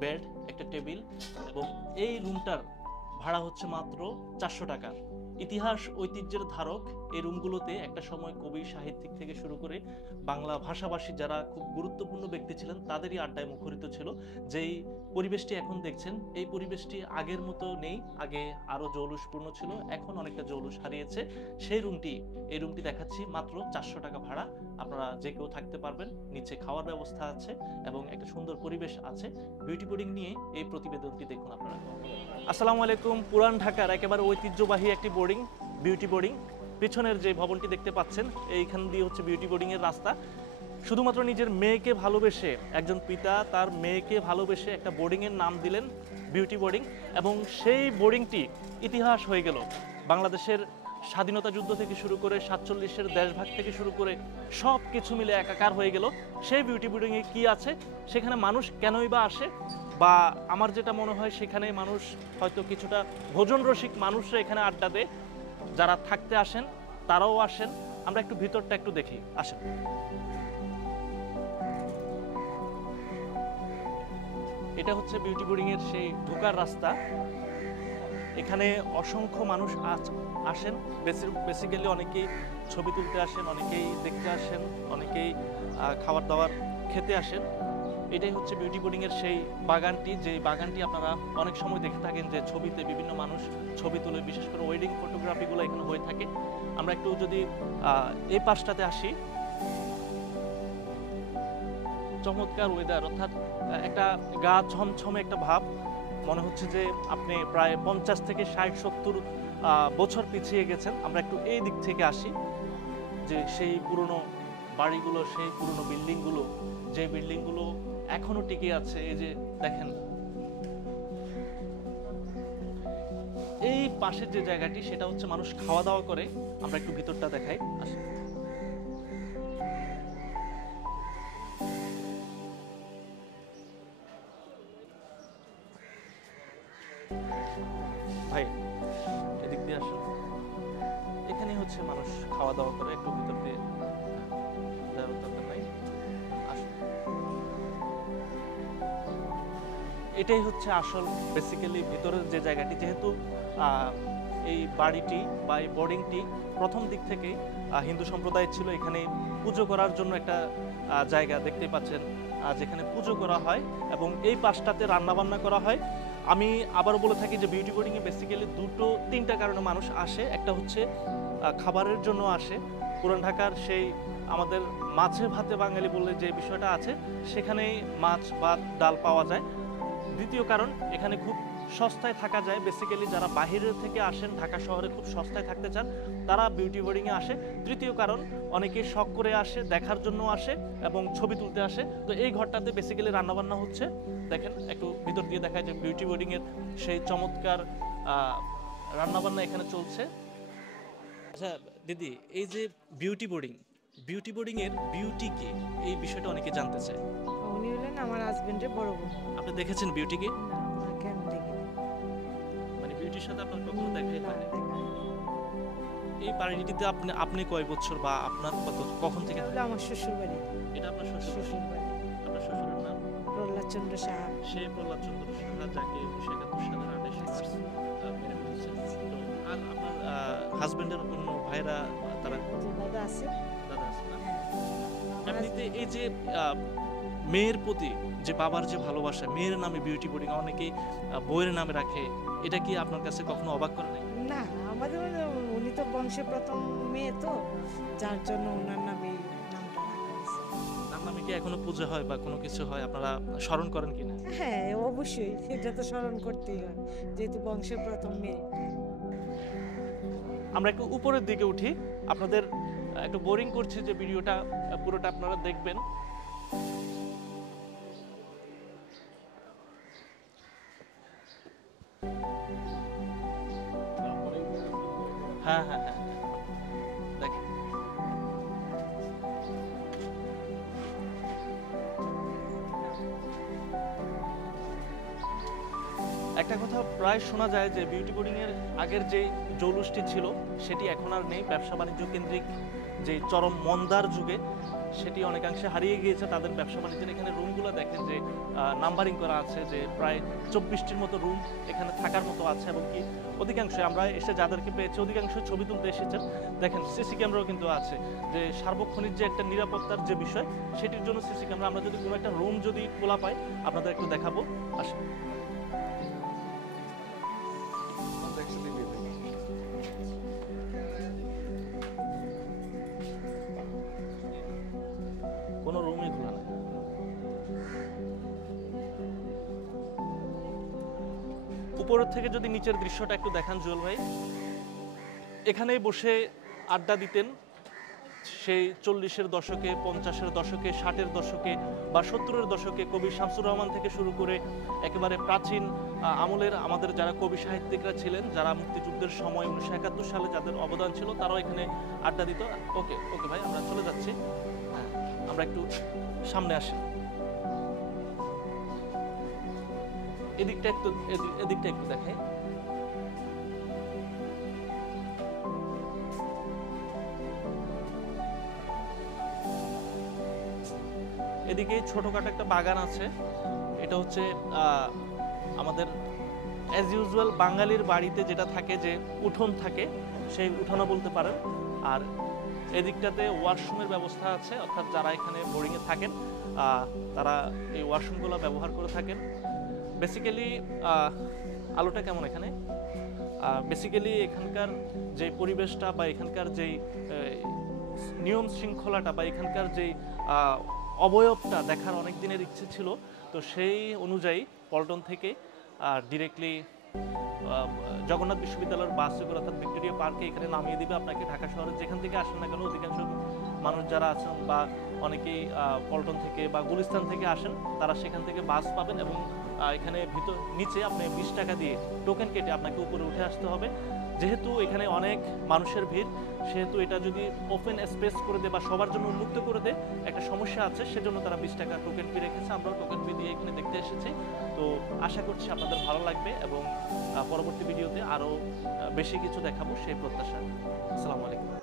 Bed, একটা table এবং এই রুমটার ভাড়া হচ্ছে মাত্র 400 টাকা। ইতিহাস ঐতিহ্যের ধারক এই রুমগুলোতে একটা সময় কবি, সাহিত্যিক থেকে শুরু করে বাংলা ভাষাভাষী যারা খুব গুরুত্বপূর্ণ ব্যক্তি ছিলেন তাদেরই আড্ডায় মুখরিত ছিল। যেই পরিবেশটি এখন দেখছেন এই পরিবেশটি আগের মতো নেই। আগে আরো জৌলুসপূর্ণ ছিল, এখন অনেকটা জৌলুস হারিয়েছে। সেই রুমটি, এই রুমটি দেখাচ্ছি, মাত্র 400 টাকা ভাড়া। আপনারা যে কেউ থাকতে পারবেন, নিচে খাওয়ার ব্যবস্থা আছে এবং একটা সুন্দর পরিবেশ আছে। বিউটি বোর্ডিং নিয়ে এই প্রতিবেদনটি দেখুন আপনারা। আসসালামু আলাইকুম। পুরান ঢাকার একেবারে ঐতিহ্যবাহী একটি বোর্ডিং, বিউটি বোর্ডিং। পিছনের যে ভবনটি দেখতে পাচ্ছেন এইখান দিয়ে হচ্ছে বিউটি বোর্ডিং এর রাস্তা। শুধুমাত্র নিজের মেয়েকে ভালোবেসে একজন পিতা তার মেয়েকে ভালোবেসে একটা বোর্ডিং এর নাম দিলেন বিউটি বোর্ডিং, এবং সেই বোর্ডিংটি ইতিহাস হয়ে গেল। বাংলাদেশের স্বাধীনতা যুদ্ধ থেকে শুরু করে 47-এর দেশভাগ থেকে শুরু করে সব কিছু মিলে একাকার হয়ে গেল। সেই বিউটি বোর্ডিংয়ে কি আছে, সেখানে মানুষ কেনই বা আসে, বা আমার যেটা মনে হয় সেখানে মানুষ হয়তো কিছুটা ভোজন রসিক মানুষরা এখানে আড্ডা দেয়। যারা থাকতে আসেন তারাও আসেন। আমরা একটু ভিতরটা একটু দেখি, আসেন। এটা হচ্ছে বিউটি বোর্ডিং এর সেই ঢোকার রাস্তা। এখানে অসংখ্য মানুষ আসেন। বেসিক্যালি অনেকেই ছবি তুলতে আসেন, অনেকেই দেখতে আসেন, অনেকেই খাবার দাবার খেতে আসেন। এটাই হচ্ছে বিউটি বোর্ডিং এর সেই বাগানটি, যে বাগানটি আপনারা অনেক সময় দেখে থাকেন যে ছবিতে বিভিন্ন মানুষ ছবি তুলে, বিশেষ করে ওয়েডিং ফটোগ্রাফিগুলো এখানে হয়ে থাকে। আমরা একটু যদি এই পাশটাতে আসি, চমৎকার ওয়েদার, অর্থাৎ একটা গা ছমছমে একটা ভাব। মনে হচ্ছে যে আপনি প্রায় 50 থেকে 60-70 বছর পিছিয়ে গেছেন। আমরা একটু এই দিক থেকে আসি, যে সেই পুরনো বাড়িগুলো, সেই পুরনো বিল্ডিংগুলো, যে বিল্ডিংগুলো এখনো টিকে আছে। এই যে দেখেন এই পাশের যে জায়গাটি, সেটা হচ্ছে মানুষ খাওয়া দাওয়া করে। আমরা একটু ভিতরটা দেখাই, আসি। ভাই এদিক দিয়ে আসুন। এখানে হচ্ছে মানুষ খাওয়া দাওয়া করে। একটু ভিতর দিয়ে যাওয়ার দরকার নাই, আসুন। এটাই হচ্ছে আসল বেসিক্যালি ভিতরের যে জায়গাটি। যেহেতু এই বাড়িটি বা এই বোর্ডিংটি প্রথম দিক থেকেই হিন্দু সম্প্রদায় ছিল। এখানে পুজো করার জন্য একটা জায়গা দেখতে পাচ্ছেন, যেখানে পুজো করা হয় এবং এই পাশটাতে রান্নাবান্না করা হয়। আমি আবার বলে থাকি যে বিউটি বোর্ডিংয়ে বেসিক্যালি 2-3টা কারণে মানুষ আসে। একটা হচ্ছে খাবারের জন্য আসে। পুরান ঢাকার সেই আমাদের মাছে ভাতে বাঙালি বললে যে বিষয়টা আছে, সেখানে মাছ ভাত ডাল পাওয়া যায়। দ্বিতীয় কারণ, এখানে খুব সস্তায় থাকা যায়। বেসিক্যালি যারা বাহিরের থেকে আসেন, ঢাকা শহরে খুব সস্তায় থাকতে চান, তারা বিউটি বোর্ডিংয়ে আসে। তৃতীয় কারণ, অনেকেই শখ করে আসে, দেখার জন্য আসে এবং ছবি তুলতে আসে। তো এই ঘরটাতে বেসিক্যালি রান্নাবান্না হচ্ছে। দেখেন একটু ভিতর দিয়ে দেখায় যে বিউটি বোর্ডিংয়ের সেই চমৎকার রান্নাবান্না এখানে চলছে। আচ্ছা দিদি, এই যে বিউটি বোর্ডিংয়ের বিউটি কি, এই বিষয়টা অনেকে জানতে চায়। উনি হলেন আমার হাজবেন্ডের বড় বোন। আপনি দেখেছেন বিউটিকে? না, ওনাকে আমি দেখিনি। মানে বিউটির সাথে আপনার কখনো দেখাই না, হয় না? দেখা হয়নি। এই বাড়িটিতে আপনি কয় বছর বা আপনার কখন থেকে এটা হলো থাকেন? আমার শ্বশুর বাড়ি। এটা আপনার শ্বশুর বাড়ি? শ্বশুর বাড়ি আপনার শ্বশুরের নাম? প্রহ্লাদ চন্দ্র সাহা। সে প্রহ্লাদ চন্দ্র সাহা, যাকে 1971 সালের 28 মার্চ মেরে ফেলেছেন। তো আর আপনার হাজবেন্ডের অন্য ভাইরা, তারা যে দাদা আছে, দাদা আছে না? আমার এমনিতে এই যে মেয়ের প্রতি যে বাবার যে ভালোবাসা, মেয়ের নামে বিউটি বোর্ডিং অনেকেই বইয়ের নামে রাখে, এটা কি আপনার কাছে কখনো অবাক করে নাই? না, আমাদের উনি তো বংশে প্রথম মেয়ে, তো যার জন্য ওনার নামে নামটা রাখা হয়েছে। তার নামে কি এখনো পুজো হয় বা কোনো কিছু হয়, আপনারা স্মরণ করেন কিনা? হ্যাঁ, অবশ্যই এটা তো স্মরণ করতেই হয়, যেহেতু বংশের প্রথম মেয়ে। আমরা একটু উপরের দিকে উঠি। আপনাদের একটু বোরিং করছে যে ভিডিওটা পুরোটা আপনারা দেখবেন। হ্যাঁ হ্যাঁ হ্যাঁ, দেখেন একটা কথা প্রায় শোনা যায় যে বিউটি বোর্ডিং এর আগের যে জৌলুসটি ছিল সেটি এখন আর নেই। ব্যবসা বাণিজ্য কেন্দ্রিক যে চরম মন্দার যুগে সেটি অনেকাংশে হারিয়ে গিয়েছে তাদের ব্যবসা বাণিজ্যের। এখানে রুমগুলো দেখেন যে নাম্বারিং করা আছে, যে প্রায় 24টির মতো রুম এখানে থাকার মতো আছে, এবং কি অধিকাংশ আমরা এসে যাদেরকে পেয়েছি অধিকাংশ ছবি তুলতে এসেছেন। দেখেন সিসি ক্যামেরাও কিন্তু আছে, যে সার্বক্ষণিক যে একটা নিরাপত্তার যে বিষয় সেটির জন্য সিসি ক্যামেরা। আমরা যদি কোনো একটা রুম যদি খোলা পাই আপনাদের একটু দেখাবো, আসেন। কোনো রুমই খোলা নেই। উপরের থেকে যদি নিচের দৃশ্যটা একটু দেখান জুয়েল ভাই, এখানে বসে আড্ডা দিতেন সেই 40-এর দশকে, 50-এর দশকে, 60-এর দশকে বা 70-এর দশকে কবি শামসুর রহমান থেকে শুরু করে একেবারে প্রাচীন আমলের আমাদের যারা কবি সাহিত্যিকরা ছিলেন, যারা মুক্তিযুদ্ধের সময় 1971 সালে যাদের অবদান ছিল, তারাও এখানে আড্ডা দিত। ওকে ওকে ভাই, আমরা চলে যাচ্ছি। হ্যাঁ, আমরা একটু সামনে আসি। এদিকটা একটু দেখাই। এদিকে ছোটখাটো একটা বাগান আছে। এটা হচ্ছে আমাদের অ্যাজ ইউজুয়াল বাঙালির বাড়িতে যেটা থাকে, যে উঠোন থাকে, সেই উঠোনও বলতে পারেন। আর এদিকটাতে ওয়াশরুমের ব্যবস্থা আছে, অর্থাৎ যারা এখানে বোর্ডিংয়ে থাকেন তারা এই ওয়াশরুমগুলো ব্যবহার করে থাকেন। বেসিক্যালি আলোটা কেমন এখানে, বেসিক্যালি এখানকার যে পরিবেশটা বা এখানকার যেই নিয়ম শৃঙ্খলাটা বা এখানকার যেই অবয়বটা দেখার অনেক দিনের ইচ্ছে ছিল। তো সেই অনুযায়ী পল্টন থেকে ডিরেক্টলি জগন্নাথ বিশ্ববিদ্যালয়ের বাস করে, অর্থাৎ ভিক্টোরিয়া পার্কে এখানে নামিয়ে দিবে আপনাকে। ঢাকা শহরে যেখান থেকে আসেন না কেন, অধিকাংশ মানুষ যারা আছেন বা অনেকেই পল্টন থেকে বা গুলিস্তান থেকে আসেন, তারা সেখান থেকে বাস পাবেন, এবং এখানে নিচে আপনি 20 টাকা দিয়ে টোকেন কেটে আপনাকে উপরে উঠে আসতে হবে। যেহেতু এখানে অনেক মানুষের ভিড়, সেহেতু এটা যদি ওপেন স্পেস করে দেয় বা সবার জন্য উন্মুক্ত করে দেয়, একটা সমস্যা আছে, সেজন্য তারা 20 টাকা টোকেন ফি রেখেছে। আমরাও টোকেন ফি দিয়ে এখানে দেখতে এসেছি। তো আশা করছি আপনাদের ভালো লাগবে, এবং পরবর্তী ভিডিওতে আরও বেশি কিছু দেখাবো সেই প্রত্যাশা। আসসালামু আলাইকুম।